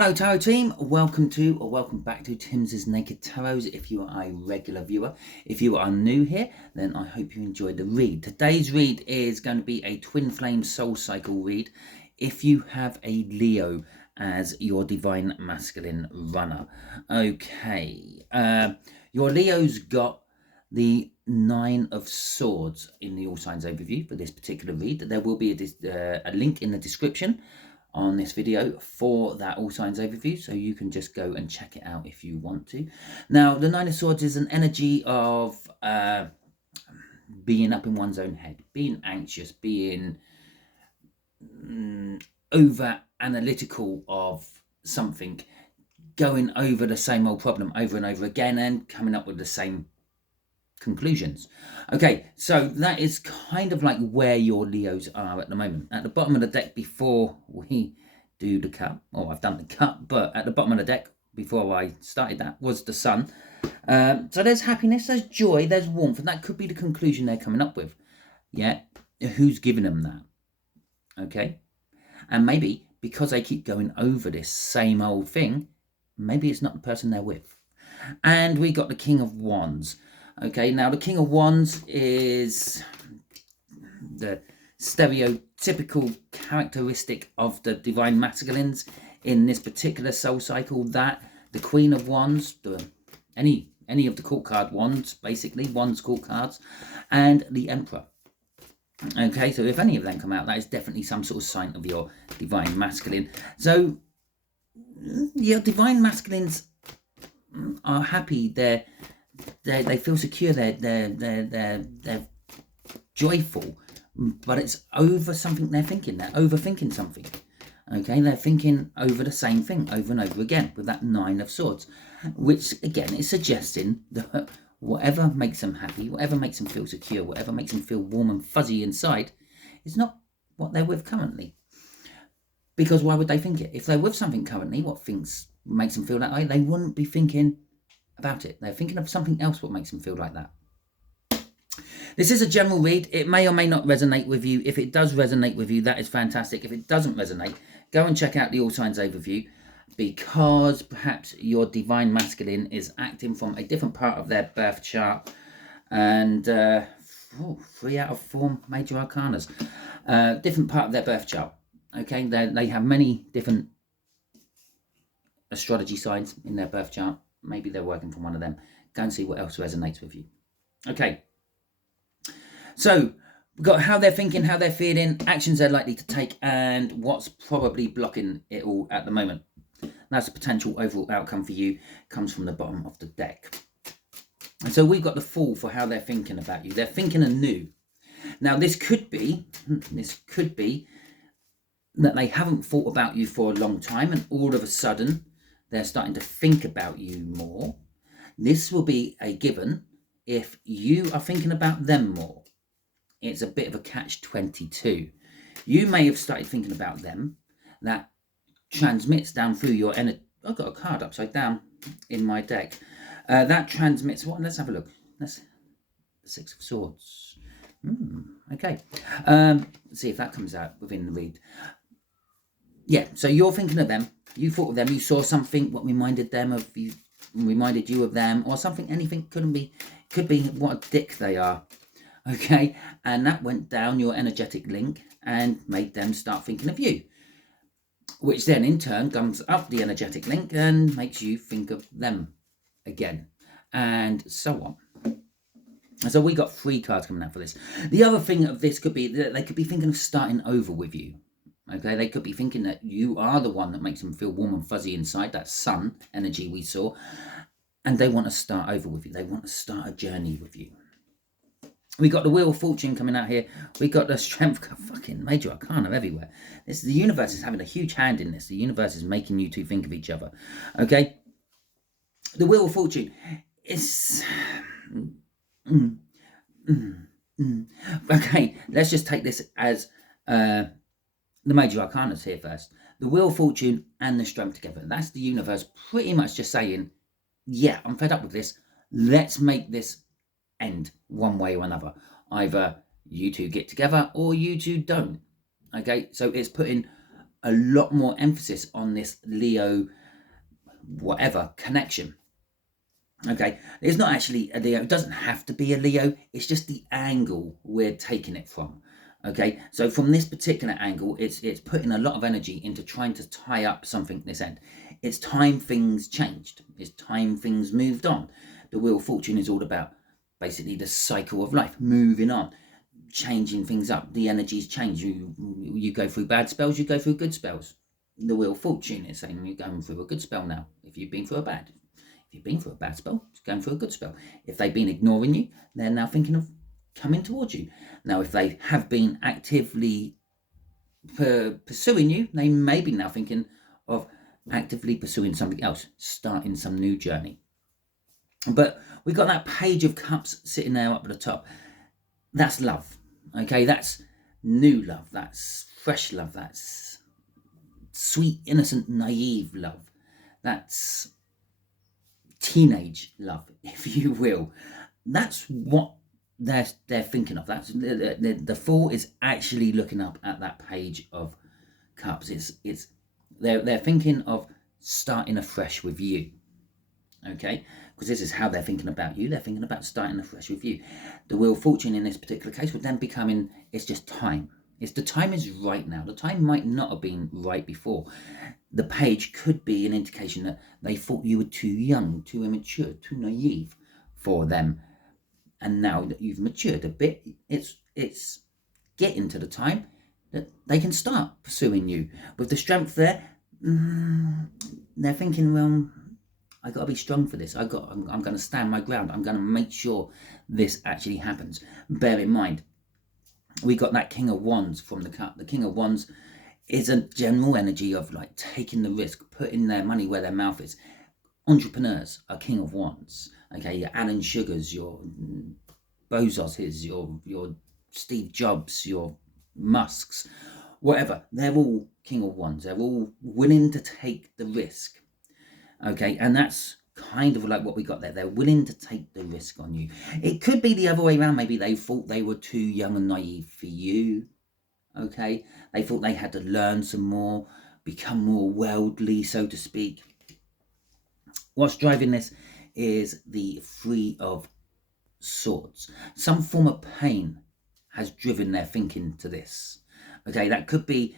Hello Tarot team, welcome back to Timsy Naked Tarot if you are a regular viewer. If you are new here, then I hope you enjoyed the read. Today's read is going to be a Twin Flame Soul Cycle read if you have a Leo as your Divine Masculine runner. Okay, your Leo's got the Nine of Swords in the All Signs overview for this particular read. There will be a link in the description on this video for that All Signs overview, so you can just go and check it out if you want to. Now, the Nine of Swords is an energy of being up in one's own head, being anxious, being over analytical of something, going over the same old problem over and over again and coming up with the same conclusions. Okay, so that is kind of like where your Leos are at the moment. At the bottom of the deck before we do the cut, or I've done the cut, but at the bottom of the deck before I started that was the Sun. So there's happiness, there's joy, there's warmth, and that could be the conclusion they're coming up with. Yeah, who's giving them that? Okay, and maybe because they keep going over this same old thing, maybe it's not the person they're with. And we got the King of Wands. Okay, now the King of Wands is the stereotypical characteristic of the Divine Masculines in this particular soul cycle, that the Queen of Wands, any of the court card wands, basically, wands court cards, and the Emperor. Okay, so if any of them come out, that is definitely some sort of sign of your Divine Masculine. So your Divine Masculines are happy, they feel secure, they're joyful, but it's over something they're thinking. They're overthinking something. Okay, they're thinking over the same thing over and over again with that Nine of Swords, which again is suggesting that whatever makes them happy, whatever makes them feel secure, whatever makes them feel warm and fuzzy inside, is not what they're with currently. Because why would they think it? If they're with something currently, what makes them feel that way, they wouldn't be thinking about it. They're thinking of something else what makes them feel like that. This is a general read. It may or may not resonate with you. If it does resonate with you, that is fantastic. If it doesn't resonate, go and check out the All Signs overview, because perhaps your Divine Masculine is acting from a different part of their birth chart. And 3 out of 4 major arcanas, different part of their birth chart. Okay, they have many different astrology signs in their birth chart. Maybe they're working from one of them. Go and see what else resonates with you. Okay. So we've got how they're thinking, how they're feeling, actions they're likely to take, and what's probably blocking it all at the moment. That's the potential overall outcome for you. Comes from the bottom of the deck. And so we've got the Fool for how they're thinking about you. They're thinking anew. Now this could be that they haven't thought about you for a long time, and all of a sudden they're starting to think about you more. This will be a given if you are thinking about them more. It's a bit of a catch-22. You may have started thinking about them. That transmits down through your energy. I've got a card upside down in my deck. That transmits what? Let's have a look. That's the Six of Swords. Okay. Let's see if that comes out within the read. Yeah, so you're thinking of them. You thought of them. You saw something what reminded them of you, reminded you of them, or something. Anything could be what a dick they are. Okay, and that went down your energetic link and made them start thinking of you, which then in turn comes up the energetic link and makes you think of them again, and so on. So we got 3 cards coming out for this. The other thing of this could be that they could be thinking of starting over with you. Okay, they could be thinking that you are the one that makes them feel warm and fuzzy inside, that Sun energy we saw, and they want to start over with you. They want to start a journey with you. We got the Wheel of Fortune coming out here. We got the Strength, fucking major arcana everywhere. The universe is having a huge hand in this. The universe is making you two think of each other. Okay, the Wheel of Fortune is... Okay, let's just take this as... the major arcanas here first. The Wheel of Fortune and the Strength together. That's the universe pretty much just saying, yeah, I'm fed up with this. Let's make this end one way or another. Either you two get together or you two don't. Okay, so it's putting a lot more emphasis on this Leo whatever connection. Okay, it's not actually a Leo. It doesn't have to be a Leo. It's just the angle we're taking it from. Okay, so from this particular angle, it's putting a lot of energy into trying to tie up something this end. It's time things changed. It's time things moved on. The Wheel of Fortune is all about basically the cycle of life, moving on, changing things up. The energies change. You go through bad spells, you go through good spells. The Wheel of Fortune is saying you're going through a good spell now. If you've been through a bad. If you've been through a bad spell, it's going through a good spell. If they've been ignoring you, they're now thinking of coming towards you. Now, if they have been actively pursuing you, they may be now thinking of actively pursuing something else, starting some new journey. But we've got that Page of Cups sitting there up at the top. That's love, okay? That's new love. That's fresh love. That's sweet, innocent, naive love. That's teenage love, if you will. That's what they're thinking of. That's the Fool is actually looking up at that Page of Cups. They're thinking of starting afresh with you. Okay, because this is how they're thinking about you. They're thinking about starting afresh with you. The Wheel of Fortune in this particular case would then becoming, it's just time. It's the time is right now. The time might not have been right before. The Page could be an indication that they thought you were too young, too immature, too naive for them. And now that you've matured a bit, it's getting to the time that they can start pursuing you. With the Strength there, they're thinking, well, I got to be strong for this. I'm going to stand my ground. I'm going to make sure this actually happens. Bear in mind, we got that King of Wands from the cup. The King of Wands is a general energy of like taking the risk, putting their money where their mouth is. Entrepreneurs are King of Wands. Okay, your Alan Sugars, your Bezoses, your Steve Jobs, your Musks, whatever. They're all King of Wands. They're all willing to take the risk. Okay, and that's kind of like what we got there. They're willing to take the risk on you. It could be the other way around. Maybe they thought they were too young and naive for you. Okay, they thought they had to learn some more, become more worldly, so to speak. What's driving this is the Three of Swords. Some form of pain has driven their thinking to this. Okay, that could be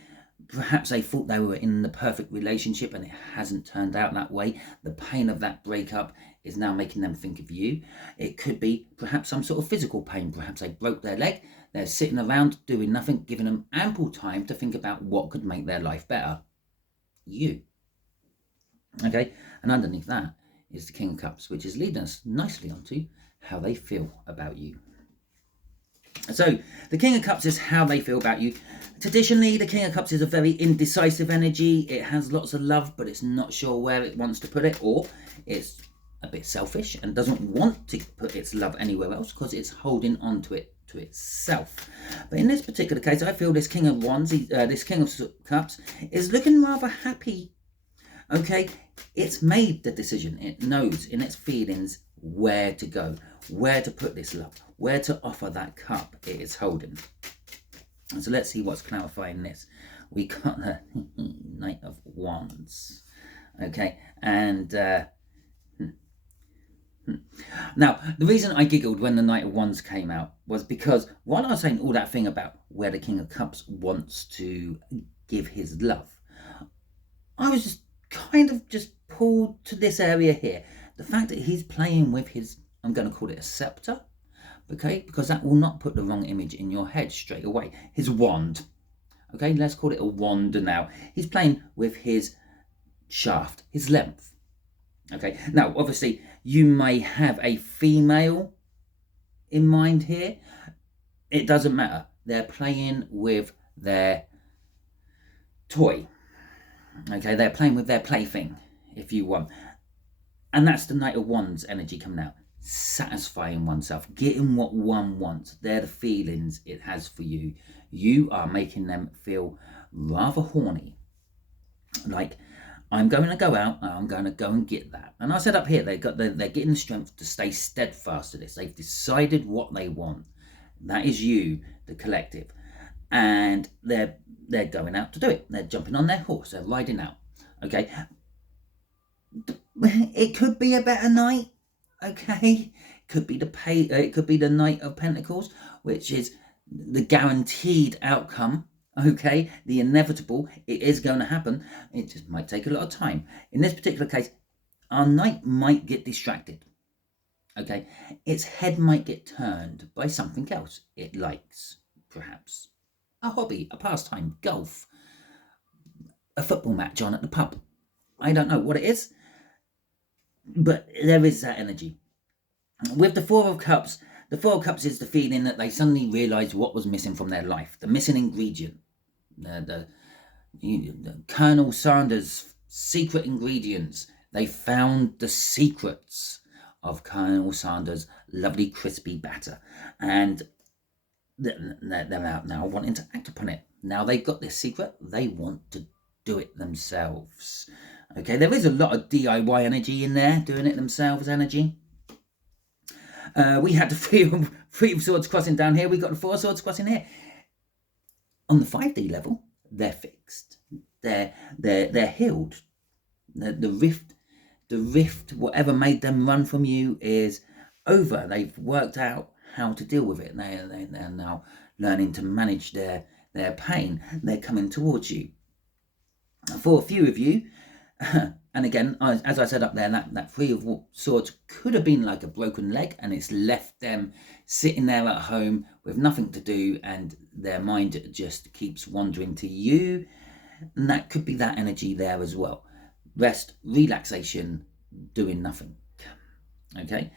perhaps they thought they were in the perfect relationship and it hasn't turned out that way. The pain of that breakup is now making them think of you. It could be perhaps some sort of physical pain. Perhaps they broke their leg. They're sitting around doing nothing, giving them ample time to think about what could make their life better. You. Okay, and underneath that is the King of Cups, which is leading us nicely onto how they feel about you. So the King of Cups is how they feel about you. Traditionally, the King of Cups is a very indecisive energy. It has lots of love, but it's not sure where it wants to put it, or it's a bit selfish and doesn't want to put its love anywhere else because it's holding on to it to itself. But in this particular case, I feel this King of Wands, this King of Cups, is looking rather happy. Okay, it's made the decision. It knows in its feelings where to go, where to put this love, where to offer that cup it is holding. And so let's see what's clarifying this. We got the Knight of Wands. Okay, and now the reason I giggled when the Knight of Wands came out was because while I was saying all that thing about where the King of Cups wants to give his love, I was just kind of just pulled to this area here. The fact that he's playing with his, I'm going to call it a scepter, okay, because that will not put the wrong image in your head straight away. His wand, okay, let's call it a wand now. He's playing with his shaft, his length, okay. Now, obviously, you may have a female in mind here. It doesn't matter. They're playing with their toy. Okay, they're playing with their plaything, if you want. And that's the Knight of Wands energy coming out. Satisfying oneself, getting what one wants. They're the feelings it has for you. You are making them feel rather horny. Like, I'm going to go out and I'm going to go and get that. And I said up here, they're getting the strength to stay steadfast to this. They've decided what they want. That is you, the collective. and they're going out to do it. They're jumping on their horse. They're riding out. Okay, it could be a better night. Okay, could be it could be the Knight of Pentacles, which is the guaranteed outcome. Okay, the inevitable. It is going to happen. It just might take a lot of time. In this particular case, our knight might get distracted. Okay, its head might get turned by something else it likes, perhaps a hobby, a pastime, golf, a football match on at the pub. I don't know what it is, but there is that energy. With the Four of Cups is the feeling that they suddenly realise what was missing from their life, the missing ingredient, the Colonel Sanders' secret ingredients. They found the secrets of Colonel Sanders' lovely crispy batter, and they're out now wanting to act upon it. Now they've got this secret, they want to do it themselves. Okay, there is a lot of DIY energy in there, doing it themselves energy. We had the three of Swords crossing down here. We got the Four of Swords crossing here. On the 5D level, they're fixed. They're healed. The rift, whatever made them run from you, is over. They've worked out how to deal with it. They're now learning to manage their pain. They're coming towards you. For a few of you, and again, as I said up there, that Three of Swords could have been like a broken leg, and it's left them sitting there at home with nothing to do, and their mind just keeps wandering to you. And that could be that energy there as well. Rest, relaxation, doing nothing. Okay,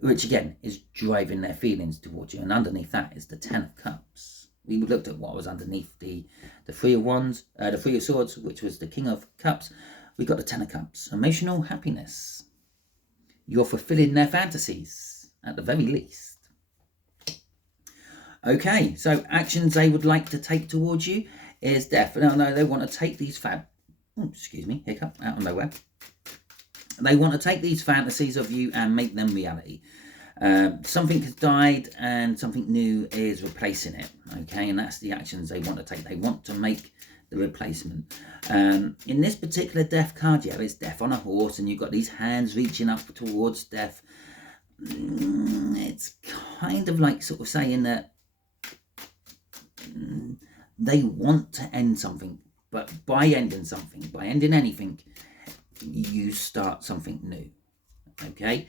which again is driving their feelings towards you. And underneath that is the Ten of Cups. We looked at what was underneath the Three of Wands, the Three of Swords, which was the King of Cups. We got the Ten of Cups, emotional happiness. You're fulfilling their fantasies, at the very least. Okay, so actions they would like to take towards you is death. No, they want to take these hiccup, out of nowhere. They want to take these fantasies of you and make them reality. Something has died and something new is replacing it. Okay, and that's the actions they want to take. They want to make the replacement. In this particular death card, yeah, it's death on a horse, and you've got these hands reaching up towards death. It's kind of like sort of saying that they want to end something, but by ending anything, you start something new. Okay,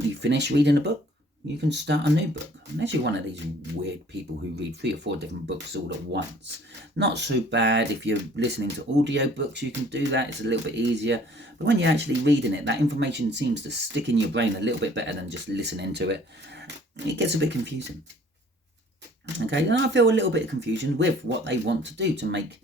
you finish reading a book, you can start a new book. Unless you're one of these weird people who read 3 or 4 different books all at once. Not so bad. If you're listening to audio books, you can do that. It's a little bit easier. But when you're actually reading it, that information seems to stick in your brain a little bit better than just listening to it. It gets a bit confusing. Okay, and I feel a little bit of confusion with what they want to do to make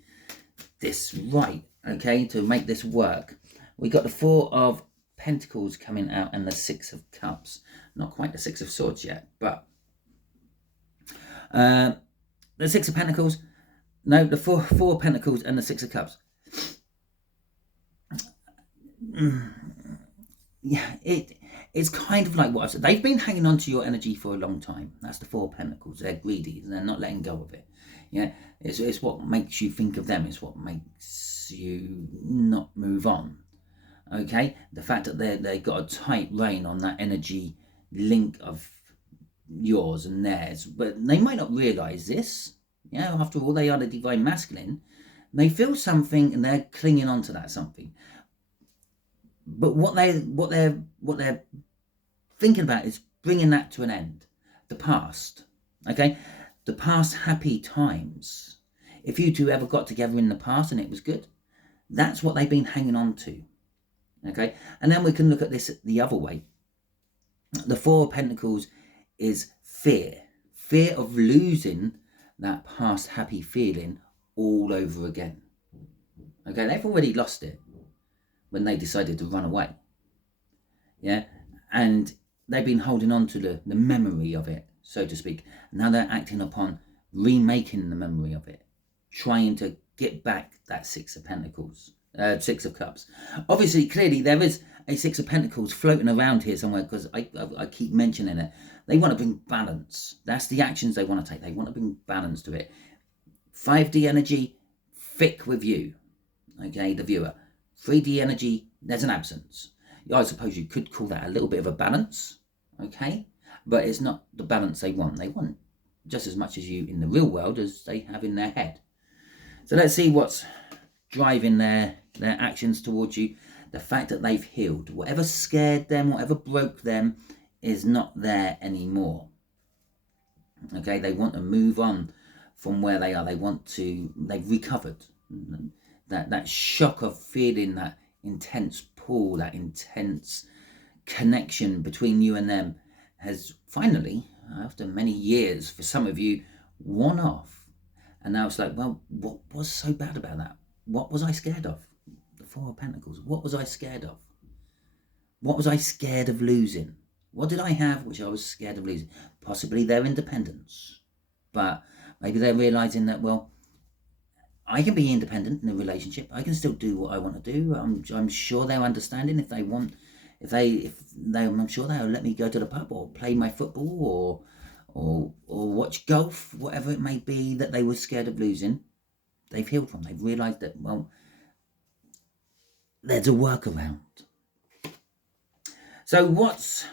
this right. Okay, to make this work. We got the Four of Pentacles coming out and the Six of Cups. Not quite the Six of Swords yet, but the Six of Pentacles. No, the four of Pentacles and the Six of Cups. Yeah, it's kind of like what I said. They've been hanging on to your energy for a long time. That's the Four of Pentacles. They're greedy and they're not letting go of it. Yeah, it's what makes you think of them. It's what makes you not move on. Okay, the fact that they got a tight rein on that energy link of yours and theirs, but they might not realize this. Yeah, after all, they are the divine masculine. They feel something and they're clinging on to that something. But what they're thinking about is bringing that to an end. The past, okay, the past happy times. If you two ever got together in the past and it was good, that's what they've been hanging on to. Okay, and then we can look at this the other way. The Four of Pentacles is fear of losing that past happy feeling all over again. Okay, they've already lost it when they decided to run away. Yeah, and they've been holding on to the memory of it, so to speak. Now they're acting upon remaking the memory of it, trying to get back that Six of Pentacles. Six of Cups. Obviously, clearly, there is a Six of Pentacles floating around here somewhere because I keep mentioning it. They want to bring balance. That's the actions they want to take. They want to bring balance to it. 5D energy, thick with you. Okay, the viewer. 3D energy, there's an absence. I suppose you could call that a little bit of a balance. Okay, but it's not the balance they want. They want just as much as you in the real world as they have in their head. So let's see what's driving their actions towards you. The fact that they've healed. Whatever scared them, whatever broke them is not there anymore. Okay, they want to move on from where they are. They've recovered. That shock of feeling that intense pull, that intense connection between you and them has finally, after many years, for some of you, worn off. And now it's like, well, what was so bad about that? What was I scared of? The Four of Pentacles. What was I scared of? What was I scared of losing? What did I have which I was scared of losing? Possibly their independence. But maybe they're realizing that, well, I can be independent in a relationship. I can still do what I want to do. I'm sure they're understanding if they want. I'm sure they'll let me go to the pub or play my football or watch golf, whatever it may be that they were scared of losing. They've healed from. They've realised that, well, there's a workaround. So what's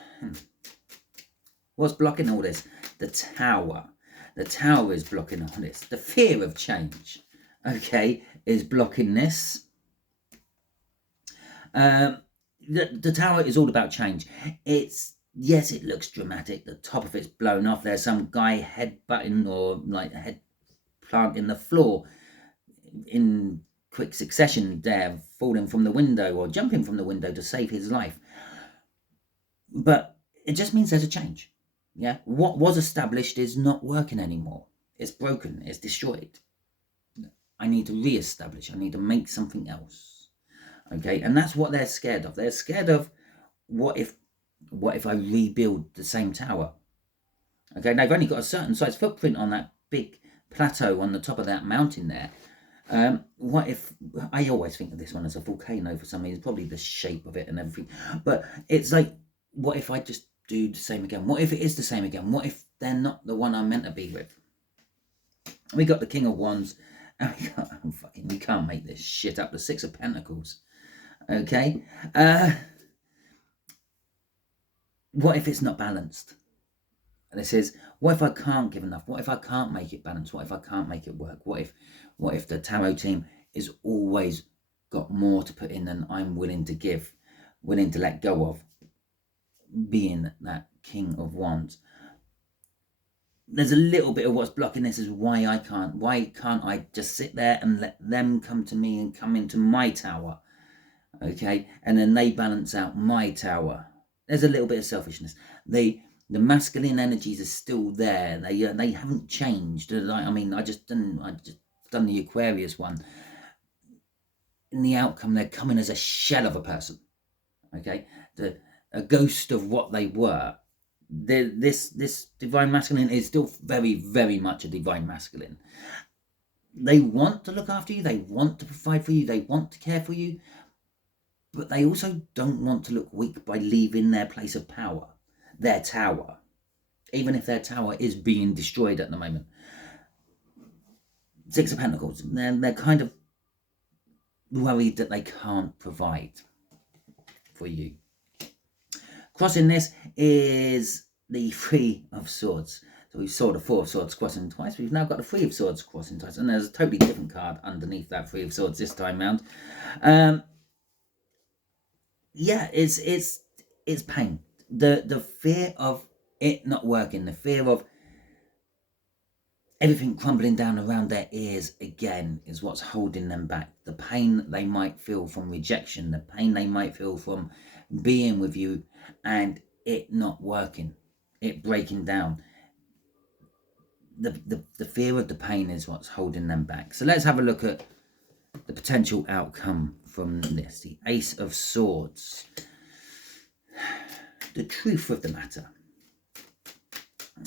blocking all this? The Tower. The Tower is blocking all this. The fear of change, okay, is blocking this. The Tower is all about change. Yes, it looks dramatic. The top of it's blown off. There's some guy headbutting or like head planting the floor in quick succession there, falling from the window or jumping from the window to save his life. But it just means there's a change. Yeah, what was established is not working anymore. It's broken. It's destroyed. I need to re-establish. I need to make something else. Okay, and that's what they're scared of. They're scared of what if I rebuild the same tower? Okay, they've only got a certain size footprint on that big plateau on the top of that mountain there. What if, I always think of this one as a volcano for some reason, probably the shape of it and everything, but it's like, what if I just do the same again? What if it is the same again? What if they're not the one I'm meant to be with? We got the King of Wands, and we can't make this shit up. The Six of Pentacles. Okay. What if it's not balanced? And it says, what if I can't give enough? What if I can't make it balanced? What if I can't make it work? What if the tarot team is always got more to put in than I'm willing to give, willing to let go of, being that King of Wands? There's a little bit of what's blocking this is why can't I just sit there and let them come to me and come into my tower? Okay, and then they balance out my tower. There's a little bit of selfishness. The masculine energies are still there. They haven't changed. I just done the Aquarius one. In the outcome, they're coming as a shell of a person. Okay, a ghost of what they were. This divine masculine is still very, very much a divine masculine. They want to look after you. They want to provide for you. They want to care for you. But they also don't want to look weak by leaving their place of power, their tower, even if their tower is being destroyed at the moment. Six of Pentacles, they're kind of worried that they can't provide for you. Crossing this is the Three of Swords. So we saw the Four of Swords crossing twice. We've now got the Three of Swords crossing twice. And there's a totally different card underneath that Three of Swords this time round. Yeah, it's pain. The fear of it not working, the fear of everything crumbling down around their ears again is what's holding them back. The pain that they might feel from rejection, the pain they might feel from being with you and it not working, it breaking down. The fear of the pain is what's holding them back. So let's have a look at the potential outcome from this. The Ace of Swords. The truth of the matter.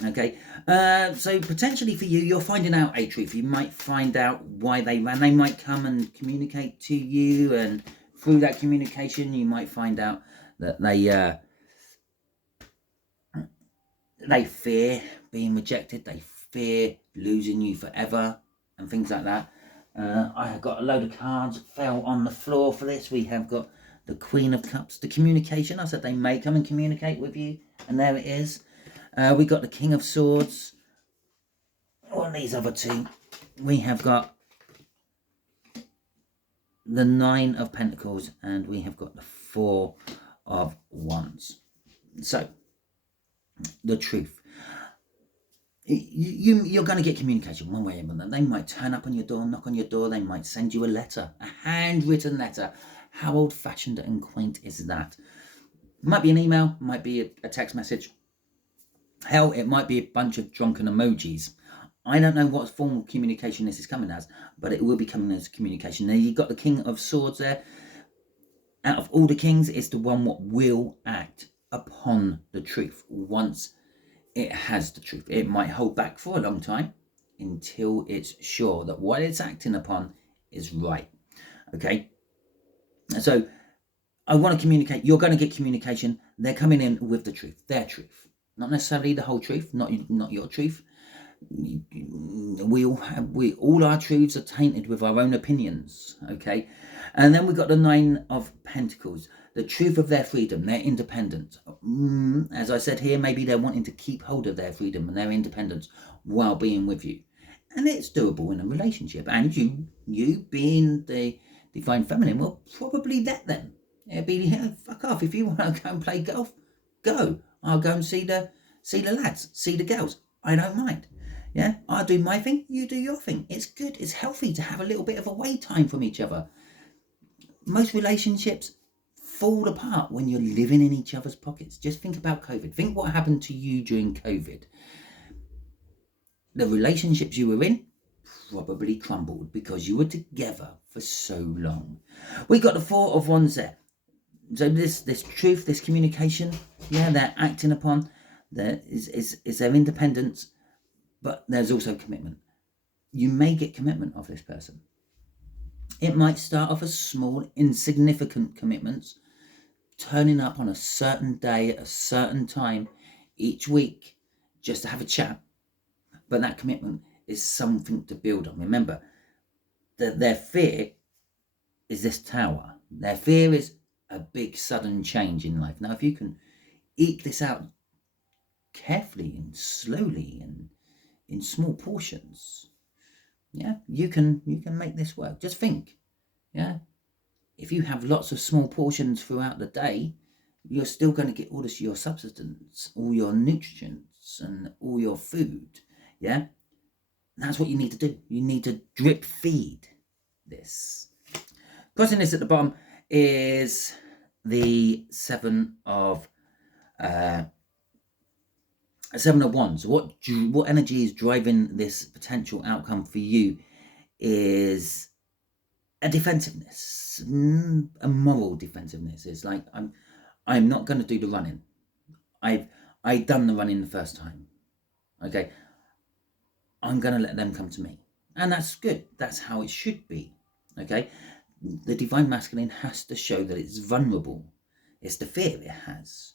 Okay, so potentially for you, you're finding out a truth. You might find out why they ran. They might come and communicate to you, and through that communication, you might find out that they fear being rejected. They fear losing you forever. and things like that. I have got a load of cards fell on the floor for this. We have got the Queen of Cups, the communication. I said they may come and communicate with you, and there it is. We got the King of Swords. What are these other two? We have got the Nine of Pentacles, and we have got the Four of Wands. So, the truth. You're going to get communication one way or another. They might turn up on your door, knock on your door. They might send you a letter, a handwritten letter. How old-fashioned and quaint is that? Might be an email, might be a text message. Hell, it might be a bunch of drunken emojis. I don't know what form of communication this is coming as, but it will be coming as communication. Now, you've got the King of Swords there. Out of all the kings, it's the one what will act upon the truth once it has the truth. It might hold back for a long time until it's sure that what it's acting upon is right. Okay? So, I want to communicate. You're going to get communication. They're coming in with the truth, their truth. Not necessarily the whole truth, not your truth. All our truths are tainted with our own opinions, okay? And then we've got the Nine of Pentacles, the truth of their freedom, their independence. As I said here, maybe they're wanting to keep hold of their freedom and their independence while being with you. And it's doable in a relationship. And you being the divine feminine will probably let them. It'll be, fuck off. If you want to go and play golf, go. I'll go and see the lads, see the girls. I don't mind. Yeah, I'll do my thing, you do your thing. It's good, it's healthy to have a little bit of away time from each other. Most relationships fall apart when you're living in each other's pockets. Just think about COVID. Think what happened to you during COVID. The relationships you were in probably crumbled because you were together for so long. We got the Four of Wands there. So this truth, this communication, yeah, they're acting upon. There is their independence. But there's also commitment. You may get commitment of this person. It might start off as small, insignificant commitments, turning up on a certain day at a certain time each week just to have a chat. But that commitment is something to build on. Remember, that their fear is this tower. Their fear is a big sudden change in life. Now, if you can eke this out carefully and slowly and in small portions, yeah, you can make this work. Just think, yeah, if you have lots of small portions throughout the day, you're still going to get all this, your substance, all your nutrients and all your food. Yeah, that's what you need to do. You need to drip feed this. Crossing this at the bottom is the Seven of Wands. What energy is driving this potential outcome for you is a defensiveness, a moral defensiveness. It's like I'm not going to do the running. I've done the running the first time. Okay, I'm going to let them come to me, and that's good. That's how it should be. Okay, the divine masculine has to show that it's vulnerable. It's the fear it has.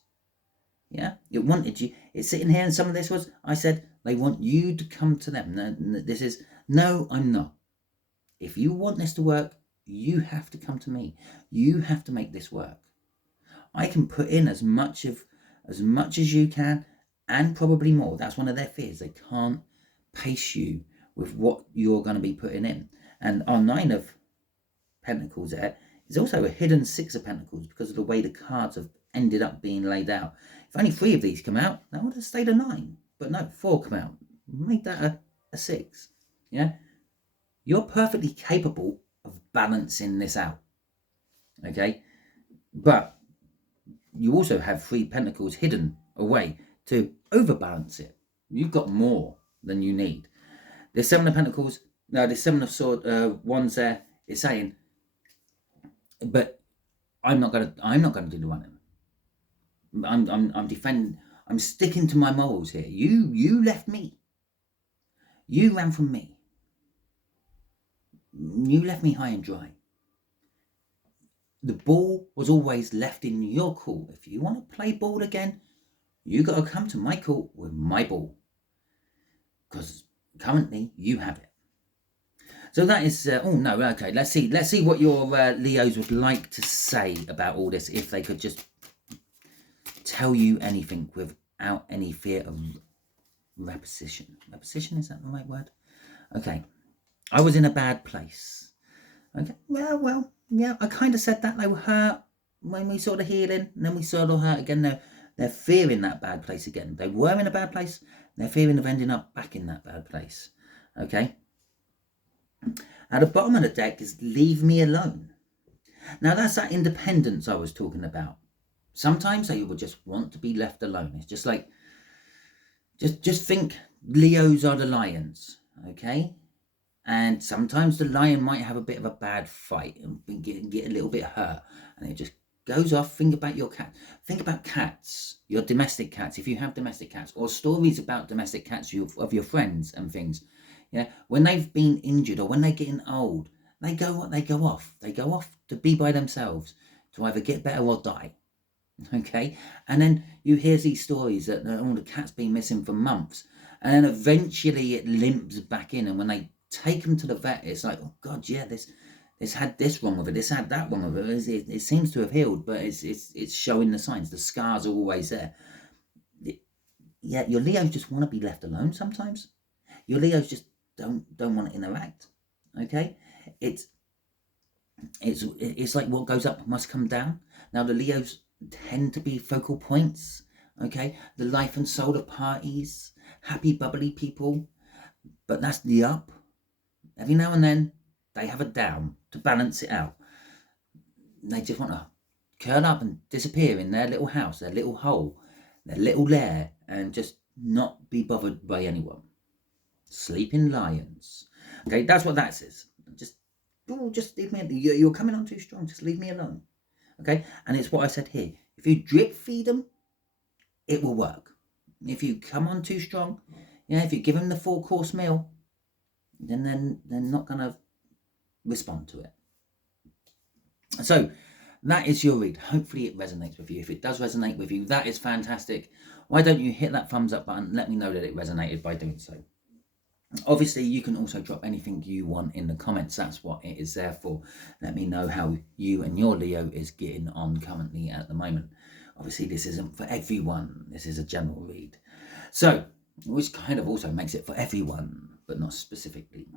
Yeah, it wanted you. It's sitting here, and some of this was, I said, they want you to come to them. This is, no, I'm not. If you want this to work, you have to come to me. You have to make this work. I can put in as much as you can, and probably more. That's one of their fears. They can't pace you with what you're going to be putting in. And our Nine of Pentacles there is also a hidden Six of Pentacles because of the way the cards have ended up being laid out. If only 3 of these come out, that would have stayed a 9. But no, 4 come out. Make that a 6. Yeah? You're perfectly capable of balancing this out. Okay? But you also have 3 pentacles hidden away to overbalance it. You've got more than you need. The 7 of Pentacles, no, the 7 of Wands there is saying, but I'm not gonna do the running. I'm defending. I'm sticking to my morals here. You left me. You ran from me. You left me high and dry. The ball was always left in your court. If you want to play ball again, you got to come to my court with my ball. Because currently you have it. So that is, oh no, okay, let's see what your Leos would like to say about all this, if they could just tell you anything without any fear of repetition. Repetition, is that the right word? Okay. I was in a bad place. Okay, well, yeah, I kind of said that. They were hurt when we saw the healing, and then we saw the hurt again. They're fearing that bad place again. They were in a bad place. They're fearing of ending up back in that bad place. Okay. At the bottom of the deck is leave me alone. Now that's that independence I was talking about. Sometimes they will just want to be left alone. It's just like, just think Leos are the lions, okay? And sometimes the lion might have a bit of a bad fight and get a little bit hurt, and it just goes off. Think about your cat. Think about cats, your domestic cats, if you have domestic cats, or stories about domestic cats of your friends and things. Yeah, when they've been injured or when they're getting old, they go off. They go off to be by themselves, to either get better or die. Okay, and then you hear these stories that the cat's been missing for months, and then eventually it limps back in, and when they take them to the vet, it's like, oh god, yeah, this had this wrong with it, this had that wrong with it. It seems to have healed, but it's showing the signs. The scars are always there. Yeah, your Leos just want to be left alone sometimes. Your Leos just don't want to interact. Okay, it's like what goes up must come down. Now the Leos tend to be focal points. Okay, the life and soul of parties, happy bubbly people, but that's the up. Every now and then they have a down to balance it out. They just want to curl up and disappear in their little house, their little hole, their little lair, and just not be bothered by anyone. Sleeping lions. Okay, that's what that says. Just leave me. You're coming on too strong. Just leave me alone. Okay, and it's what I said here. If you drip feed them, it will work. If you come on too strong, yeah, if you give them the 4-course meal, then they're not going to respond to it. So that is your read. Hopefully it resonates with you. If it does resonate with you, that is fantastic. Why don't you hit that thumbs up button? Let me know that it resonated by doing so. Obviously, you can also drop anything you want in the comments. That's what it is there for. Let me know how you and your Leo is getting on currently at the moment. Obviously, this isn't for everyone. This is a general read. So, which kind of also makes it for everyone, but not specifically.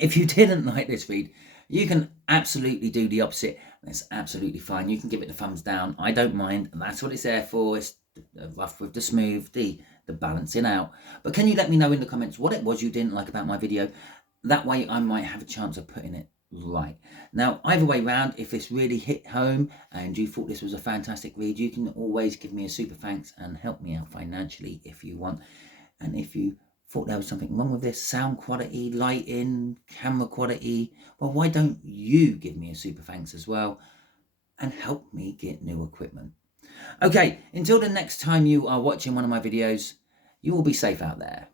If you didn't like this read, you can absolutely do the opposite. That's absolutely fine. You can give it the thumbs down. I don't mind. That's what it's there for. It's the rough with the smooth, the balancing out. But can you let me know in the comments what it was you didn't like about my video? That way I might have a chance of putting it right. Now, either way round, if this really hit home and you thought this was a fantastic read, you can always give me a super thanks and help me out financially if you want. And if you thought there was something wrong with this, sound quality, lighting, camera quality, well, why don't you give me a super thanks as well and help me get new equipment? Okay, until the next time you are watching one of my videos, you will be safe out there.